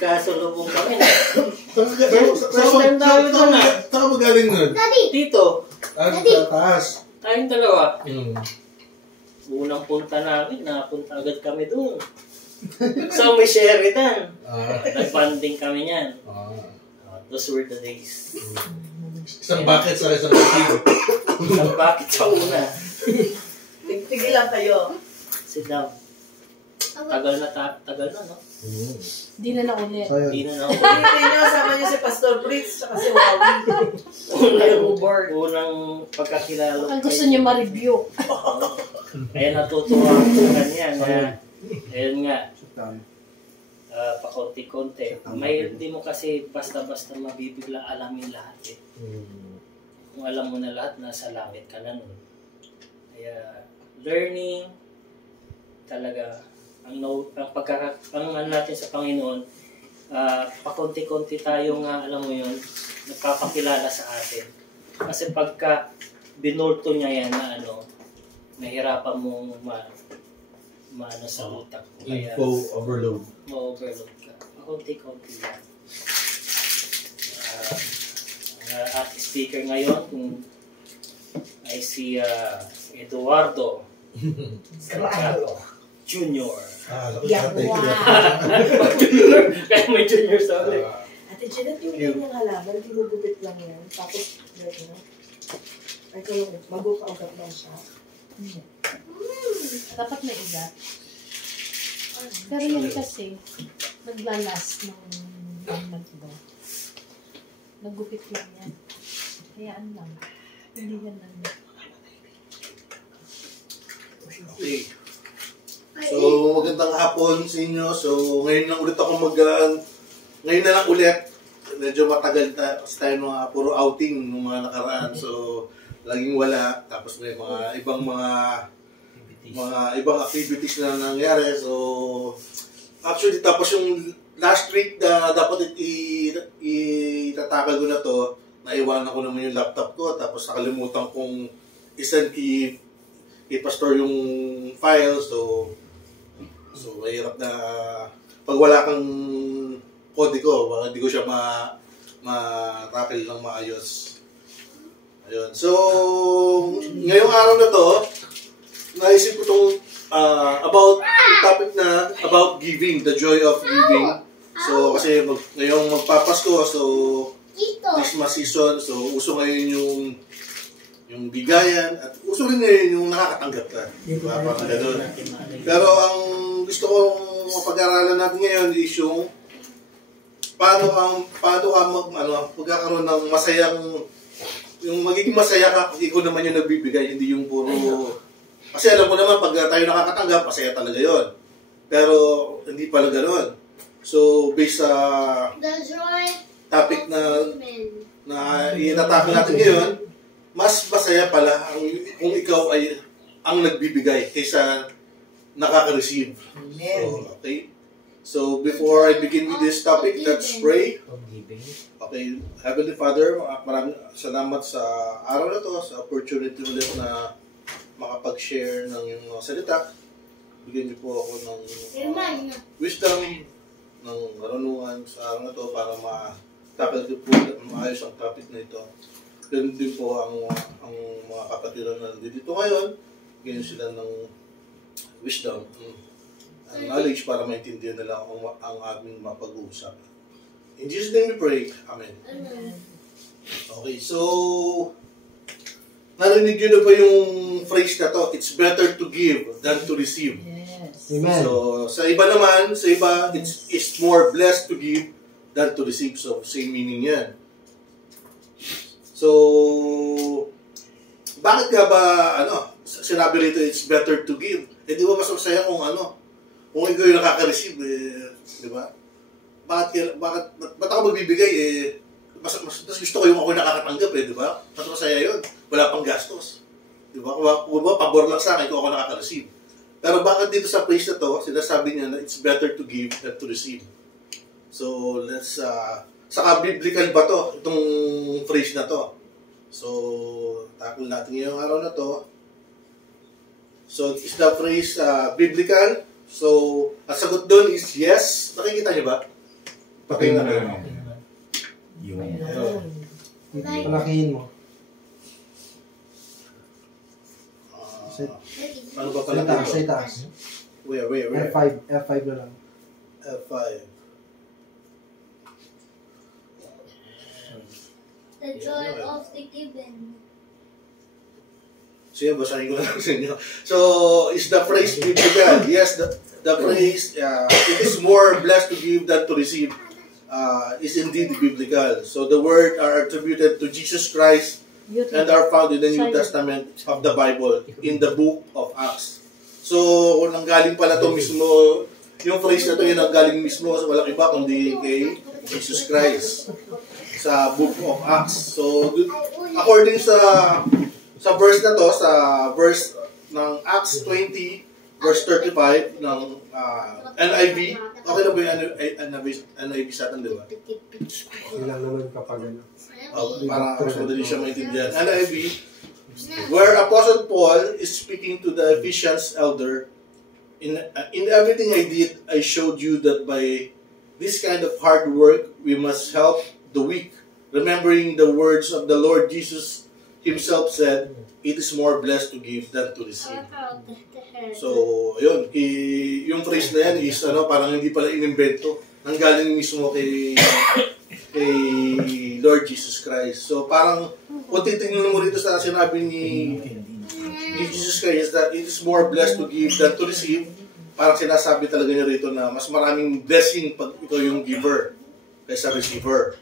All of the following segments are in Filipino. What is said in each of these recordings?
nagkasulubong kami na. First time namin doon na. Saan ka magaling nun? Dito. Sa taas. Tayong dalawa. Unang punta namin, napunta agad kami doon. So may Sheridan. Nag-banding kami niyan. Those were the days. Isang bucket sa isang bucket. Isang bucket sa una. Tigil lang kayo. Sit down. Tagal na, no? Hindi na naulit. Hindi na naulit. Hindi nyo, sama nyo si Pastor Fritz at si Wawi. Unang pagkakilala. Ang gusto niya ma-review. Kaya natutuwa ako sa kanya na, ayun nga, pakonti-konti. May hindi mo kasi basta-basta mabibigla alamin lahat eh. Kung alam mo na lahat, nasa langit ka na nun. Kaya, learning, talaga, ang natin sa Panginoon, pakonti-konti tayong, alam mo yun, nagpapakilala sa atin. Kasi pagka binulto niya yan na mahirapan mong maano sa utak. Kaya, Info overload. Ma-overload ka. Pakonti-konti yan. Ang ating speaker ngayon, ay si Eduardo Junior. Kaya may junior sa ulit. Ate Jeanette, yung ganyang halaman, ginugupit lang yan. Tapos, ay kayo, magupaugat lang siya. Dapat may ugat. Pero yun kasi, naglalas ng magdo. Nagupit lang yan. Hayaan lang. Hindi yan lang. Okay. So, magandang hapon sa inyo. So, ngayon lang ulit ako ngayon na lang ulit. Medyo matagal kasi tayo mga puro outing ng mga nakaraan. So, laging wala. Tapos may mga ibang activities na nangyari. So, actually, tapos yung last week na dapat itatakal ko na to, naiwanan ko naman yung laptop ko. Tapos nakalimutan kong isend i-pastor yung file. So mahirap na pag wala kang kodigo, hindi ko siya ma-tackle ng maayos. Ayun. So, ngayong araw na to, naisip ko itong about yung topic na about giving, the joy of giving. So, kasi ngayong magpapasko, so Christmas season, so uso ngayon yung bigayan, at uso rin ngayon yung nakakatanggap ka. Diba? Parang gano'n. Pero ang gusto kong mapag-aralan natin ngayon is yung paano ka magkakaroon ng masayang, yung magiging masaya ka kung ikaw naman yung nagbibigay, hindi yung puro. Kasi alam mo naman, pag tayo nakakatanggap, masaya talaga yon. Pero hindi pala gano'n. So, based sa topic na itatake natin ngayon, mas masaya pala kung ikaw ay ang nagbibigay kaysa nakaka-receive. So, okay? So, before I begin with this topic, let's pray. Okay, Heavenly Father, maraming salamat sa araw na to, sa opportunity ulit na makapag-share ng iyong salita. Bigyan niyo po ako ng wisdom, ng karunungan sa araw na to para ma-tackle ko po maayos ang topic na ito. Ganun din po ang mga kapatiran na dito ngayon, ganyan sila ng wisdom, knowledge para maintindihan nila ang aming mapag-uusap. In Jesus' name we pray. Amen. Okay, so narinig nyo na ba yung phrase na to? It's better to give than to receive. Yes. Amen. So sa iba, it's more blessed to give than to receive. So same meaning yan. So, bakit nga ba, sinabi rito, it's better to give? Eh, di ba mas masaya kung kung ikaw yung nakaka-receive, di ba? Bakit ako magbibigay, mas gusto ko yung ako yung nakakatanggap, di ba? Mas masaya yun, wala pang gastos. Di ba? Kung pabor lang sa akin kung ako nakaka-receive. Pero bakit dito sa place na to, sinasabi niya na it's better to give than to receive. So, let's, saka biblical ba to, itong phrase na to? So, tackle natin ngayong araw na to. So, is the phrase biblical? So, ang sagot doon is yes. Nakikita niyo ba? Patingin na. Yung Palakihin mo. Ano ba Sa pala? itaas, sa itaas. Where? F5. F5 na lang. F5. The joy of the given. So, basahin ko lang sa inyo. So, is the phrase biblical? Yes, the phrase, it is more blessed to give than to receive, is indeed biblical. So, the word are attributed to Jesus Christ and are found in the New Testament of the Bible, in the book of Acts. So, kung nanggaling pala ito mismo, yung phrase na ito, yun nanggaling mismo sa walang iba, kundi kay Jesus Christ sa book of Acts. So, according sa verse na to, sa verse ng Acts 20, verse 35 ng NIV, okay na ba yung NIV sa atin, di ba? Kailang naman kapag ano. Para mas madali siya maintindihan. NIV, where Apostle Paul is speaking to the Ephesians elder, in everything I did, I showed you that by this kind of hard work, we must help the weak, remembering the words of the Lord Jesus Himself said, it is more blessed to give than to receive. So, ayun, yung phrase na yan is parang hindi pala inimbento. Nanggaling mismo kay Lord Jesus Christ. So, parang kung titignan mo rito sa sinabi ni Jesus Christ that it is more blessed to give than to receive, parang sinasabi talaga niya rito na mas maraming blessing pag ikaw yung giver kaysa receiver.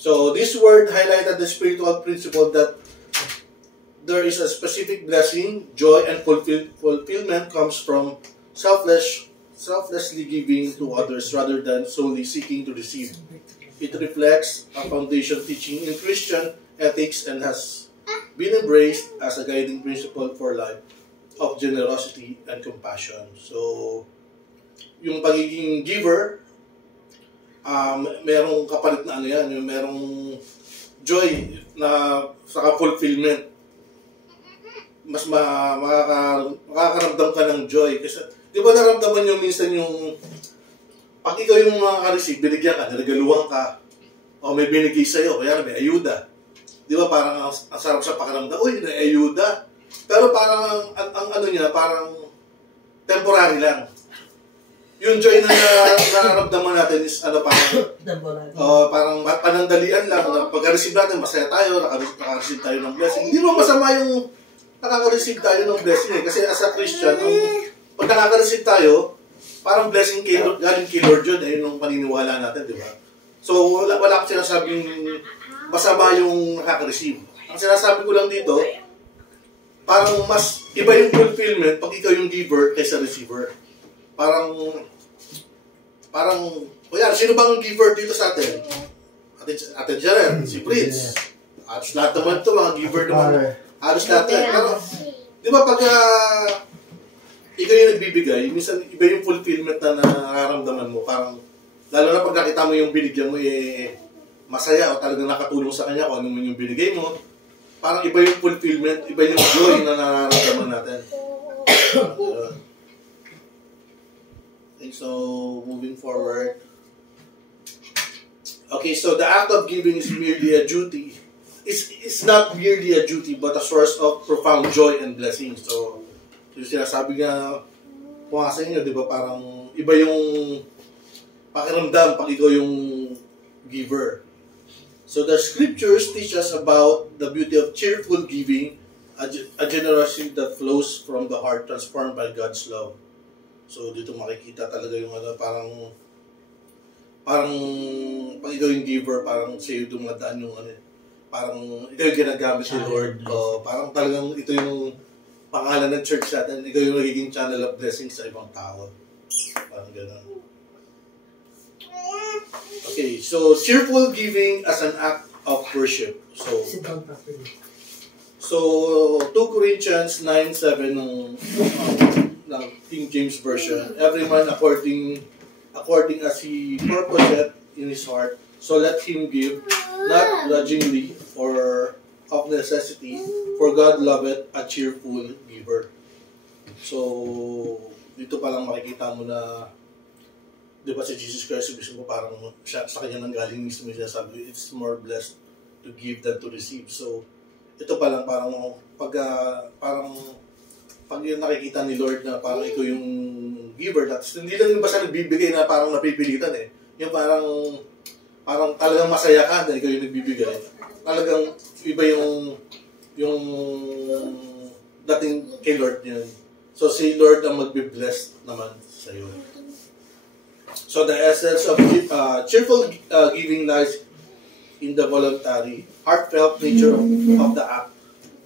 So, this word highlighted the spiritual principle that there is a specific blessing, joy, and fulfillment comes from selflessly giving to others rather than solely seeking to receive. It reflects a foundation teaching in Christian ethics and has been embraced as a guiding principle for life of generosity and compassion. So, yung pagiging giver, merong kapalit na yan, yung merong joy na saka fulfillment. Mas makakaramdam ka ng joy. Kasi, di ba naramdaman nyo minsan yung pag ikaw yung makaka-receive, binigyan ka, nilagaluhan ka, o may binigay sa'yo, kaya may ayuda. Di ba parang ang sarap sa pakiramdam, uy, may ayuda. Pero parang, ang ano niya, parang temporary lang. Yung joy na nararamdaman natin is parang panandalian lang. Pagka-receive natin, masaya tayo, naka-receive tayo ng blessing. Hindi mo masama yung nakaka-receive tayo ng blessing Kasi as a Christian, pag nakaka-receive tayo, parang blessing galing kay Lord yun, yung paniniwala natin, di ba? So, wala akong sinasabing masama yung nakaka-receive. Ang sinasabi ko lang dito, parang mas iba yung fulfillment pag ikaw yung giver kaysa receiver. Parang, sino bang giver dito sa atin? Atin Jaren, si Prince. Halos lahat naman ito, mga giver naman. Halos lahat. Pero, di ba pag ikaw yung nagbibigay, minsan iba yung fulfillment na nararamdaman mo. Parang, lalo na pag nakita mo yung binigyan mo, masaya o talagang nakatulong sa kanya kung ano man yung binigay mo. Parang iba yung fulfillment, iba yung joy na nararamdaman natin. Okay, so moving forward. Okay, so the act of giving is merely a duty. It's not merely a duty, but a source of profound joy and blessing. So, yung sinasabi nga po nga sa inyo, di ba, parang iba yung pakiramdam pag ikaw yung giver. So the scriptures teach us about the beauty of cheerful giving, a generosity that flows from the heart transformed by God's love. So dito makikita talaga yung parang pag ikaw yung giver, parang sa'yo dumadaan yung parang ikaw yung ginagamit ni Lord. Parang talagang ito yung pangalan ng church natin, ikaw yung nagiging channel of blessing sa ibang tao. Parang gano'n. Okay, so cheerful giving as an act of worship. So 2 Corinthians 9:7 ng King James Version. Every man according as he purposeth in his heart, so let him give, not grudgingly or of necessity, for God loveth a cheerful giver. So dito pa lang makikita mo na di ba si Jesus Christ mismo parang siya, sa kanya nang galing mismo siya sabi, it's more blessed to give than to receive. So, ito pa lang parang pag yung nakikita ni Lord na parang ikaw yung giver, hindi lang yung basta nagbibigay na parang napipilitan eh. Yung parang talagang masaya ka dahil ikaw yung nagbibigay. Talagang iba yung dating kay Lord yun. So si Lord ang magbe-bless naman sa iyo. So the essence of cheerful giving lies in the voluntary, heartfelt nature of the act.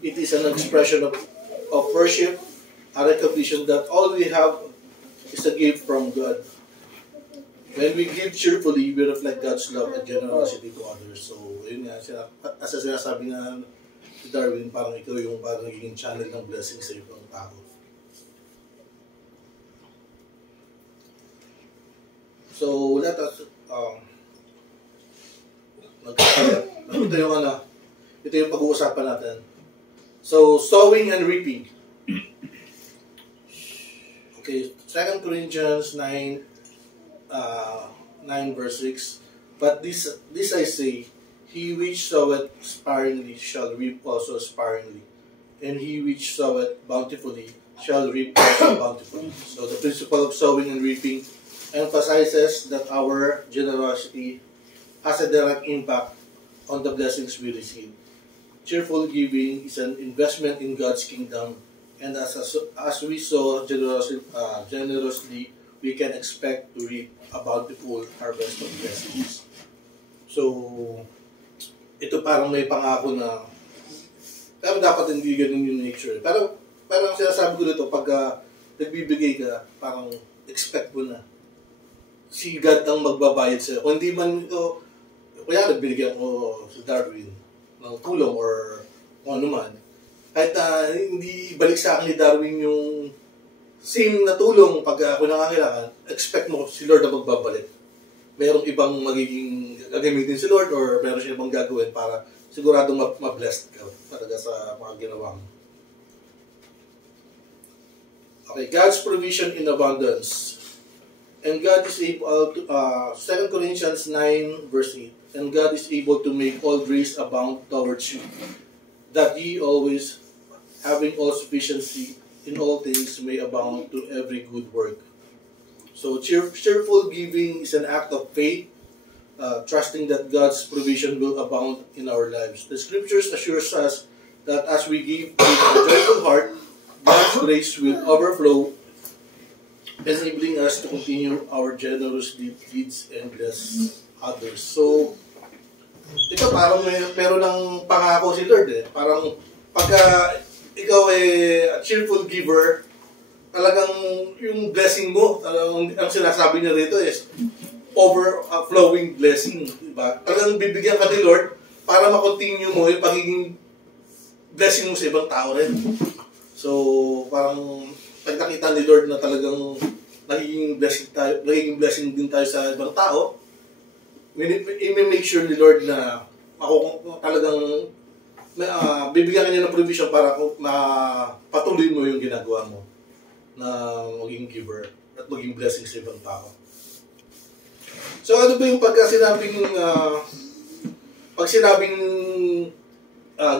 It is an expression of worship, a recognition that all we have is a gift from God. When we give cheerfully, we reflect God's love and generosity to others. So, yun nga, as sinasabi nga ni Darwin, parang ikaw yung parang naging channel ng blessing sa ibang tao. So, let us, ito yung pag-uusapan natin. So, sowing and reaping. Okay, 2 Corinthians 9 verse 6. But this I say, he which soweth sparingly shall reap also sparingly, and he which soweth bountifully shall reap also bountifully. So the principle of sowing and reaping emphasizes that our generosity has a direct impact on the blessings we receive. Cheerful giving is an investment in God's kingdom, and as we sow generously, we can expect to reap a bountiful harvest of blessings. So, ito parang may pangako na, pero dapat hindi ganun yung nature. Pero ang sinasabi ko dito, pag nagbibigay ka, parang expect mo na. Si God ang magbabayad sa'yo. Kung hindi man ito, kaya nagbibigyan ko si Darwin ng tulong or kung ano man, kahit hindi balik sa akin ni Darwin yung same na tulong pag ako nangangailangan, expect mo si Lord na magbabalik. Merong ibang magiging gagamitin si Lord or meron siya ibang gagawin para siguradong ma-blessed ka talaga sa mga ginawa mo. Okay, God's provision in abundance. And God is able to, 2 Corinthians 9 verse 8, and God is able to make all grace abound towards you, that ye always, having all sufficiency in all things, may abound to every good work. So cheerful giving is an act of faith, trusting that God's provision will abound in our lives. The scriptures assures us that as we give with a joyful heart, God's grace will overflow, enabling us to continue our generous deeds and bless others. So, ito parang pero ng pangako si Lord eh. Parang pagka ikaw a cheerful giver, talagang yung blessing mo, ang sinasabi niya rito is overflowing blessing. Diba? Talagang bibigyan ka ni Lord para makontinue mo yung pagiging blessing mo sa ibang tao rin. So, parang pag nakita ni Lord na talagang nagiging blessing din tayo sa ibang tao, i-make sure ni Lord na talagang bibigyan ka niya ng provision para patuloy mo yung ginagawa mo na maging giver at maging blessing sa ibang tao. So ano ba yung pag sinabing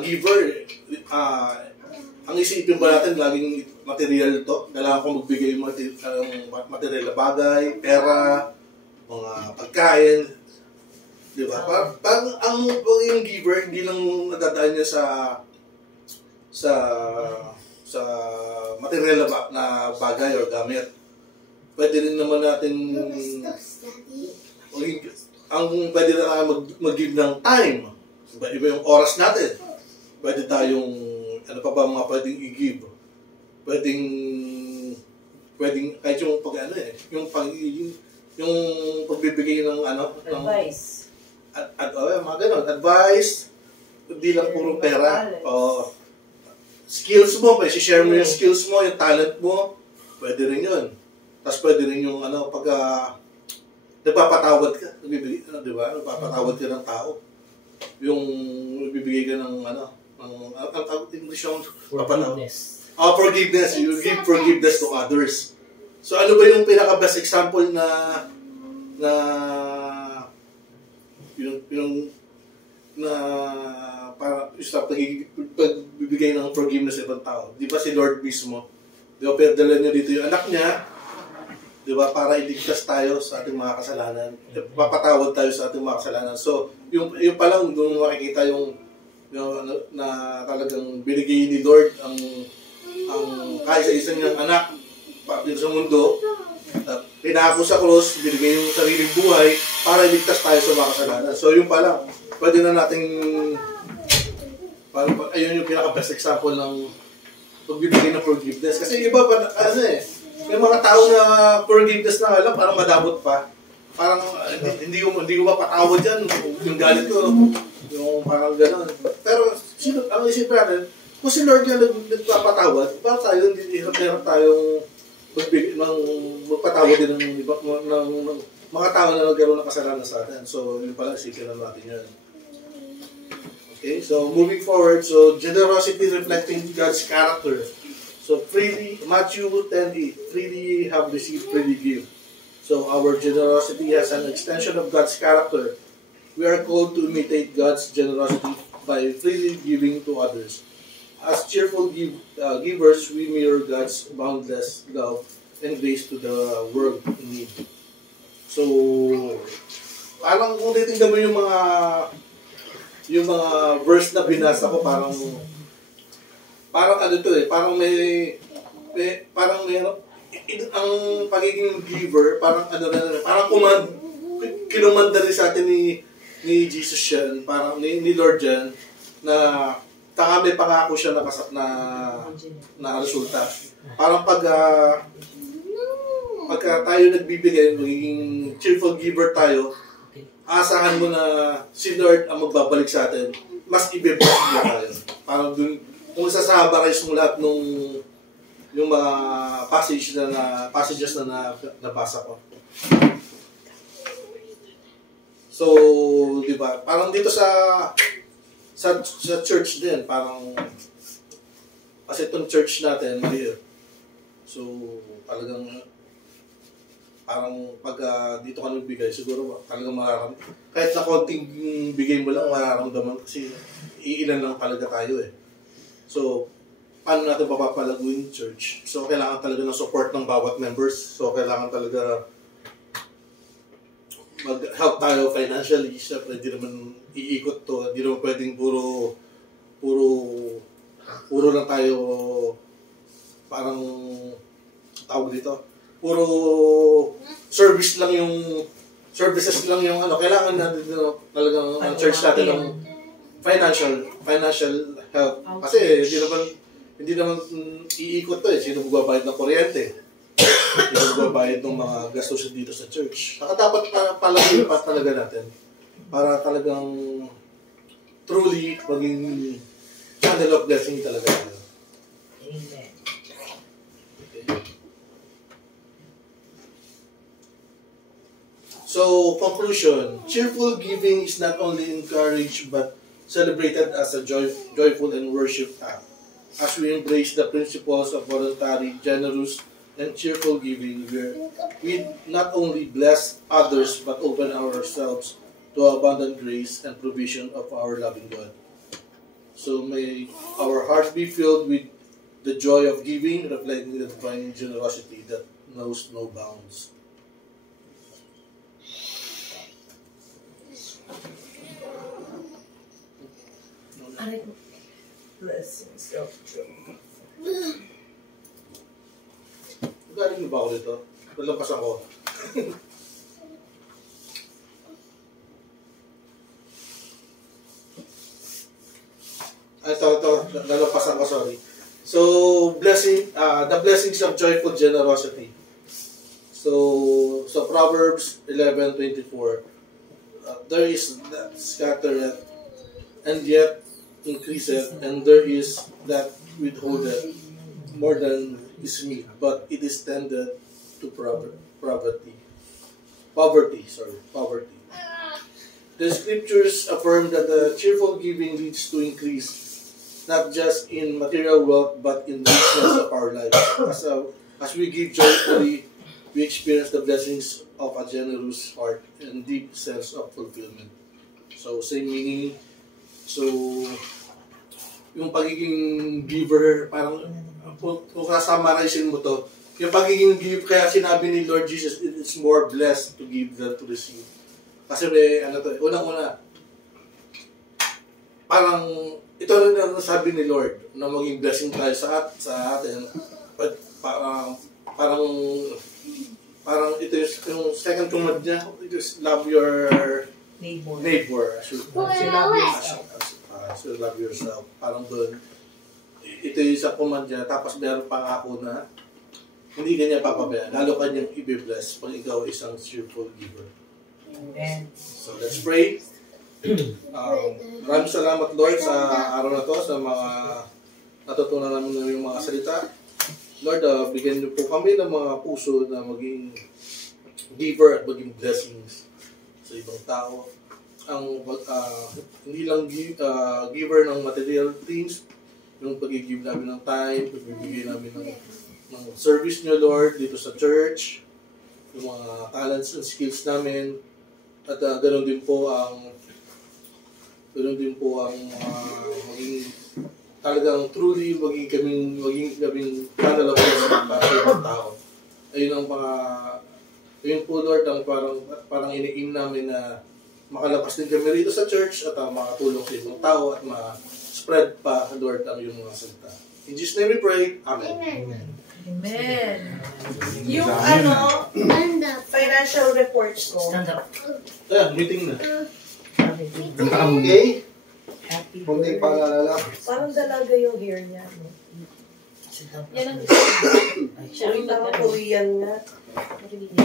giver, ang isipin ba natin laging material to? Kailangan ko magbigay ng material na bagay, pera, mga pagkain, di ba? Parang ang yung giver, hindi lang nadadaan niya sa material na bagay o gamit. Pwede rin naman natin pwede rin natin mag-give ng time. Iba yung oras natin. Pwede tayong ano pa ba mga pwedeng i-give? Pwedeng kahit yung yung pagbibigay ng advice. Mga ganun, advice, hindi lang puro pera. Skills mo, pwede share mo yung skills mo, yung talent mo, pwede rin yun. Tapos pwede rin yung pag nagpapatawad ka, di ba? Nagpapatawad ka ng tao. Yung bibigay ka ng ang English yung forgiveness. Forgiveness. You give forgiveness to others. So ano ba yung pinaka-best example na na yung na para stop pagbibigay ng forgiveness sa ibang tao. Di ba si Lord mismo? Di ba pinadala niyo dito yung anak niya? Di ba? Para iligtas tayo sa ating mga kasalanan. Papatawad tayo sa ating mga kasalanan. So, yung pa lang doon makikita yung na talagang binigay ni Lord ang kaisa-isa niyang anak dito sa mundo. Pinako sa cross, binigay yung sariling buhay para iligtas tayo sa mga kasalanan. So, yung pa lang, pwede na nating ayun yung pinaka-best example ng pagbibigay ng forgiveness. Kasi iba pa, may mga tao na forgiveness na alam, parang madabot pa. Parang hindi ko mapatawad yan. Yung galit ko, yung parang gano'n. Pero ang isip natin, kung si Lord yan nagpapatawad, para tayo, hindi hirap tayong magpatawad din ng mga tao na nagkaroon ng kasalanan sa atin. So, yun pala, isipin na natin yan. Okay, so moving forward, so generosity reflecting God's character. So freely, Matthew 10:8, freely have received, freely give. So our generosity has an extension of God's character. We are called to imitate God's generosity by freely giving to others. As cheerful givers, we mirror God's boundless love and grace to the world in need. So, parang kung titingnan mo yung mga verse na binasa ko, parang ano to parang may ang pagiging giver, parang parang kinumanda rin sa atin ni Jesus yan, parang ni Lord yan, na may pangako siya na resulta. Parang pagka tayo nagbibigay, magiging cheerful giver tayo, asahan mo na si Lord ang magbabalik sa atin, mas i-bless niya tayo. Parang dun, kung sasabarize mo lahat yung mga passages na nabasa ko. So, di ba? Parang dito sa church din, parang kasi itong church natin, so talagang parang pag dito ka nagbigay, siguro talagang mararamdaman. Kahit na konting bigay mo lang, mararamdaman kasi iilan lang talaga tayo So, paano natin papapalaguin yung church? So, kailangan talaga ng support ng bawat members. So, kailangan talaga mag-help tayo financially. Siyempre, hindi naman iikot to. Hindi naman pwedeng puro lang tayo parang tawag dito. Puro services lang yung kailangan natin talagang ang church natin ng financial help. Kasi hindi naman iikot to Sino magbabayad ng kuryente? Sino magbabayad ng mga gastos dito sa church? Dapat palagay pa talaga natin para talagang truly maging channel of blessing talaga. Amen. So, conclusion, cheerful giving is not only encouraged but celebrated as a joyful and worship act. As we embrace the principles of voluntary, generous, and cheerful giving, we not only bless others but open ourselves to abundant grace and provision of our loving God. So may our hearts be filled with the joy of giving, reflecting the divine generosity that knows no bounds. Blessings of God. Galing mo ba ako dito? Nalampas ako. Ito, nalampas ako, sorry. So, the blessings of joyful generosity. So Proverbs 11:24. There is that scattereth, and yet increaseth, and there is that withholdeth more than is meet, but it is tended to poverty. The scriptures affirm that the cheerful giving leads to increase, not just in material wealth, but in the richness of our lives. As we give joyfully, we experience the blessings of a generous heart and deep sense of fulfillment. So, same meaning. So, yung pagiging giver, parang, kung kasamarizing mo to, yung pagiging giver, kaya sinabi ni Lord Jesus, it's more blessed to give than to receive. Kasi unang-una, parang, ito rin ang sabi ni Lord, na maging blessing tayo sa atin. But, parang ito yung second command niya, just love your neighbor. So love yourself. Parang doon, ito yung sa command niya, tapos meron pangako na hindi kanya papabayaan, lalo kanyang i-bless pag ikaw isang cheerful giver. So let's pray. Maraming salamat Lord sa araw na to, sa mga natutunan namin ng yung mga salita. Lord, bigyan niyo po kami ng mga puso na maging giver at maging blessings sa ibang tao. Hindi lang giver ng material things, yung pag-give namin ng time, pagbibigay namin ng service niyo Lord dito sa church, yung mga talents and skills namin, at ganoon din po ang maging talagang truly maging kaming kanala po sa mga tao. Ayun po Lord ang parang iniim namin na makalabas din kami rito sa church at makatulong sa ibang tao at ma-spread pa Lord ang iyong mga salita. In Jesus' name we pray. Amen. Amen. Yung Stand up. financial reports ko. Stand up. Meeting na. Kanta ka muna. Okay? Happy Kung di birthday. paalala. Parang dalaga yung hair niya. No? Yan ang Siya rin parang Korean nga. Narinig niya.